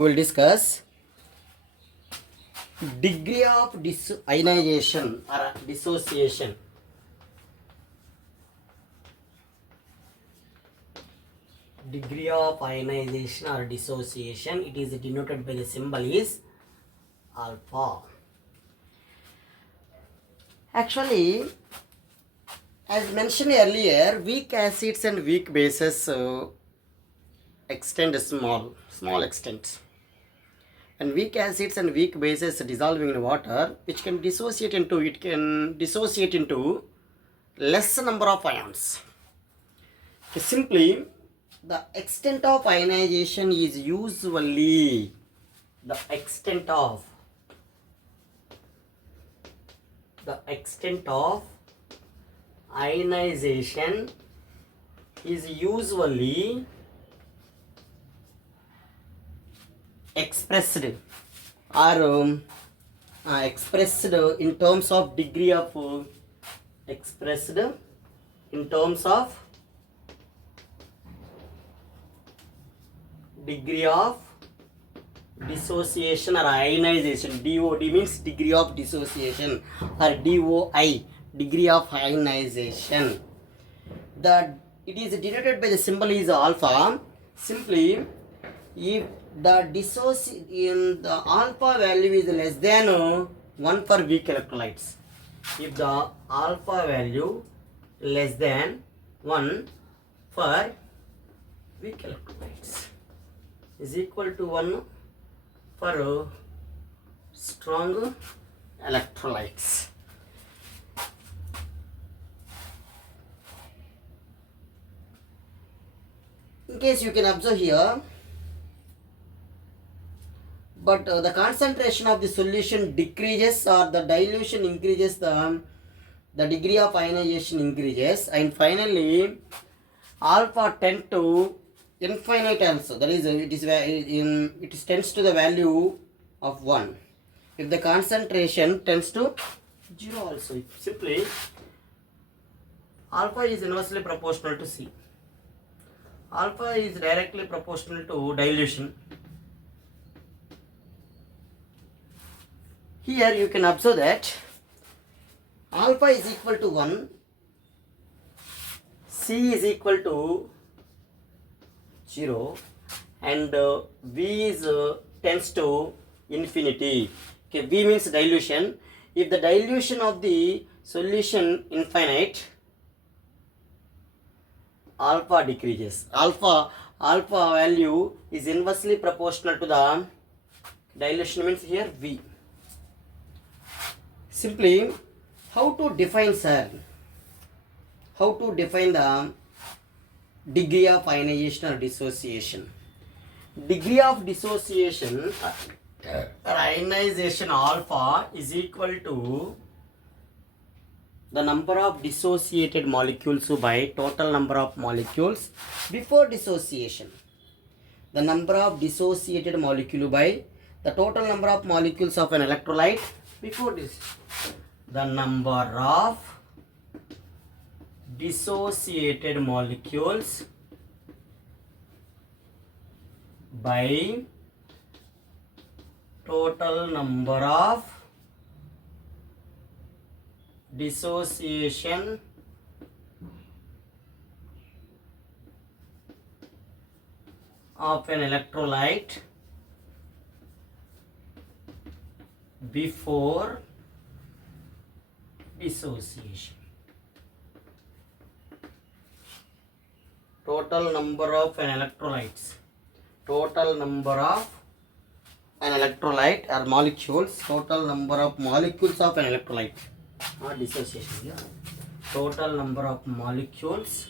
We will discuss degree of ionization or dissociation. Degree of ionization or dissociation, it is denoted by the symbol is alpha. Actually, as mentioned earlier, weak acids and weak bases extend small extent. And weak acids and weak bases dissolving in water, which can dissociate into less number of ions. Simply, the extent of ionization is usually the extent of ionization is usually expressed in terms of degree of dissociation or ionization. DOD means degree of dissociation, or DOI, degree of ionization. It is denoted by the symbol is alpha. Simply, if the alpha value is less than 1 for weak electrolytes, if the alpha value less than 1 for weak electrolytes is equal to 1 for strong electrolytes. In case you can observe here, but the concentration of the solution decreases or the dilution increases, the degree of ionization increases, and finally alpha tend to infinite also. That is, it tends to the value of 1. If the concentration tends to 0 also, simply alpha is inversely proportional to C. Alpha is directly proportional to dilution. Here you can observe that alpha is equal to 1, C is equal to 0, and V is tends to infinity. Okay, V means dilution. If the dilution of the solution infinite, alpha decreases. Alpha value is inversely proportional to the dilution, means here V. Simply, how to define the degree of ionization or dissociation? Degree of dissociation or ionization alpha is equal to the number of dissociated molecules by total number of molecules before dissociation. The number of dissociated molecule by the total number of molecules of an electrolyte before this. The number of dissociated molecules by total number of dissociation of an electrolyte before dissociation. Total number of an electrolytes. Total number of an electrolyte or molecules. Total number of molecules of an electrolyte. Not dissociation. Yeah. Total number of molecules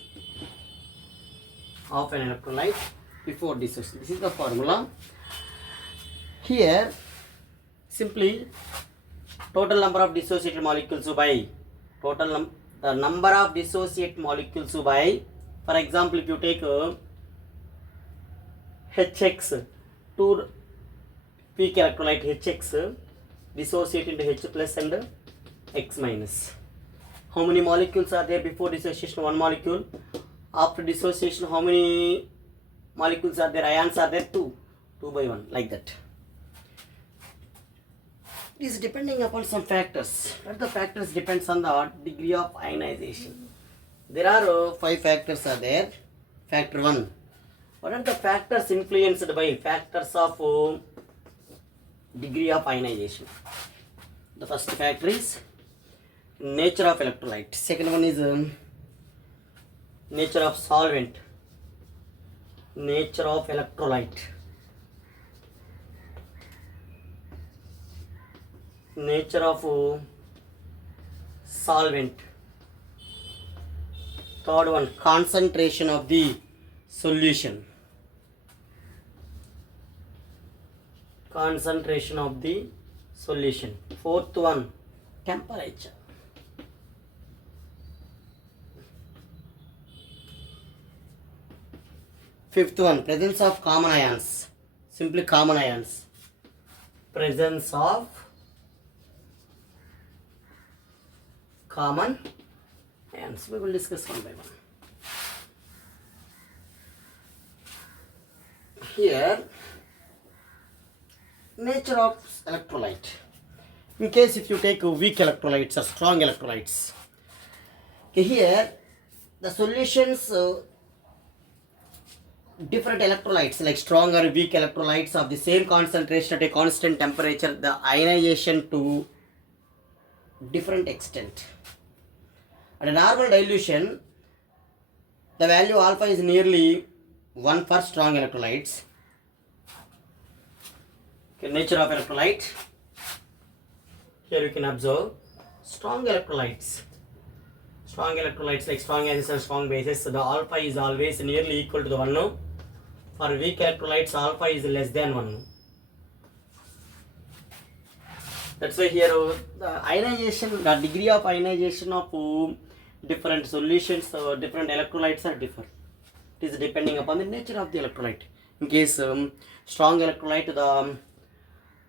of an electrolyte before dissociation. This is the formula. Here, simply total number of dissociated molecules by the number of dissociated molecules by, for example, if you take HX, 2 weak electrolyte HX dissociate into H plus and X minus. How many molecules are there before dissociation? 1 molecule. After dissociation, how many molecules are there? Ions are there? 2. 2 by 1, like that. It is depending upon some factors. But the factors depends on the degree of ionization. There are 5 factors are there. Factor 1. What are the factors influenced by factors of degree of ionization? The first factor is nature of electrolyte. Second one is nature of solvent. Nature of electrolyte. Nature of solvent. Third one, concentration of the solution. Concentration of the solution. Fourth one, temperature. Fifth one, presence of common ions. Simply common ions. Presence of common ions. We will discuss one by one. Here, nature of electrolyte. In case if you take weak electrolytes or strong electrolytes. Okay, here the solutions different electrolytes like strong or weak electrolytes of the same concentration at a constant temperature, the ionization to different extent. At a normal dilution, the value alpha is nearly 1 for strong electrolytes. Okay, nature of electrolyte. Here you can observe strong electrolytes. Strong electrolytes like strong acids and strong bases, so the alpha is always nearly equal to the 1. For weak electrolytes, alpha is less than 1. That's why here the ionization, the degree of ionization of different solutions, different electrolytes are different. It is depending upon the nature of the electrolyte. In case strong electrolyte, the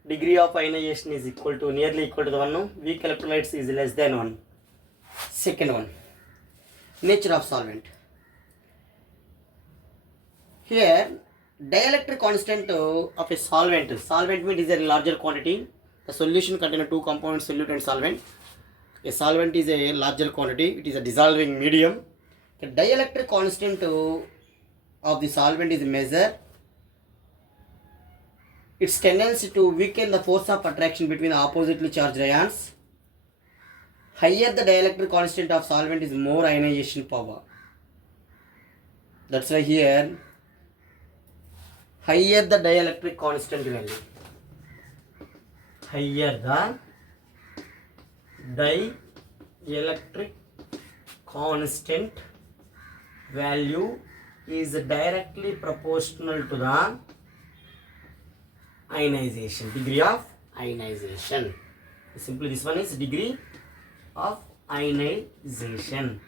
degree of ionization is nearly equal to the 1. Weak electrolytes is less than 1. Second one, nature of solvent. Here, dielectric constant of a solvent. Solvent means is a larger quantity. The solution contains 2 components, solute and solvent. A solvent is a larger quantity. It is a dissolving medium. The dielectric constant of the solvent is measured. Its tendency to weaken the force of attraction between the oppositely charged ions. Higher the dielectric constant of solvent is more ionization power. That's why here, higher the dielectric constant value. Higher the dielectric constant value is directly proportional to the ionization, degree of ionization. Simply this one is degree of ionization.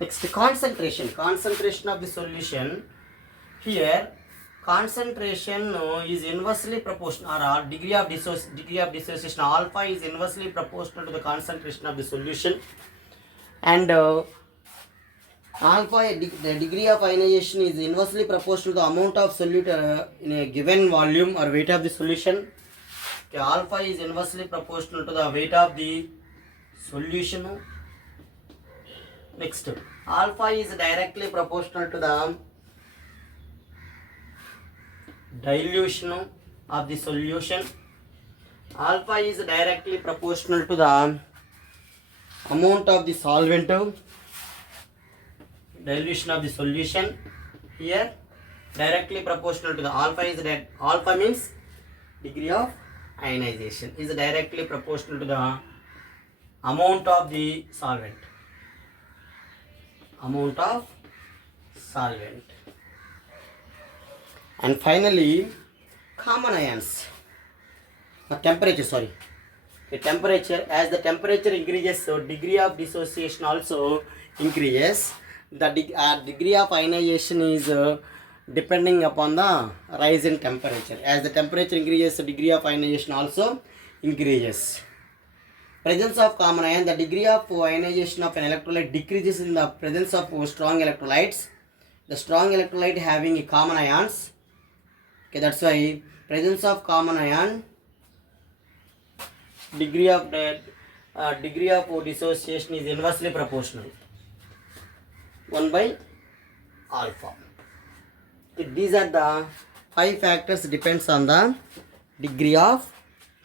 Next, concentration. Concentration of the solution. Here, concentration is inversely proportional, or degree of dissociation alpha is inversely proportional to the concentration of the solution, and alpha, the degree of ionization is inversely proportional to the amount of solute in a given volume or weight of the solution. Okay, alpha is inversely proportional to the weight of the solution. Next, alpha is directly proportional to the dilution of the solution. Alpha is directly proportional to the amount of the solvent, dilution of the solution. Here, directly proportional to the alpha is that alpha means degree of ionization is directly proportional to the amount of the solvent. Amount of solvent. And finally, common ions. Temperature, the temperature, as the temperature increases, so degree of dissociation also increases. The degree of ionization is depending upon the rise in temperature. As the temperature increases, the degree of ionization also increases. Presence of common ion, the degree of ionization of an electrolyte decreases in the presence of strong electrolytes. The strong electrolyte having a common ions. Okay, that's why presence of common ion, degree of dissociation is inversely proportional, 1 by alpha. Okay, these are the 5 factors depends on the degree of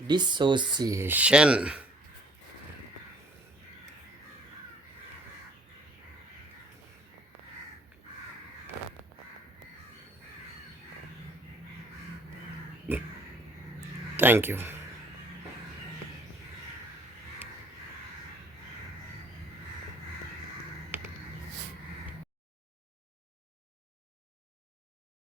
dissociation. Thank you.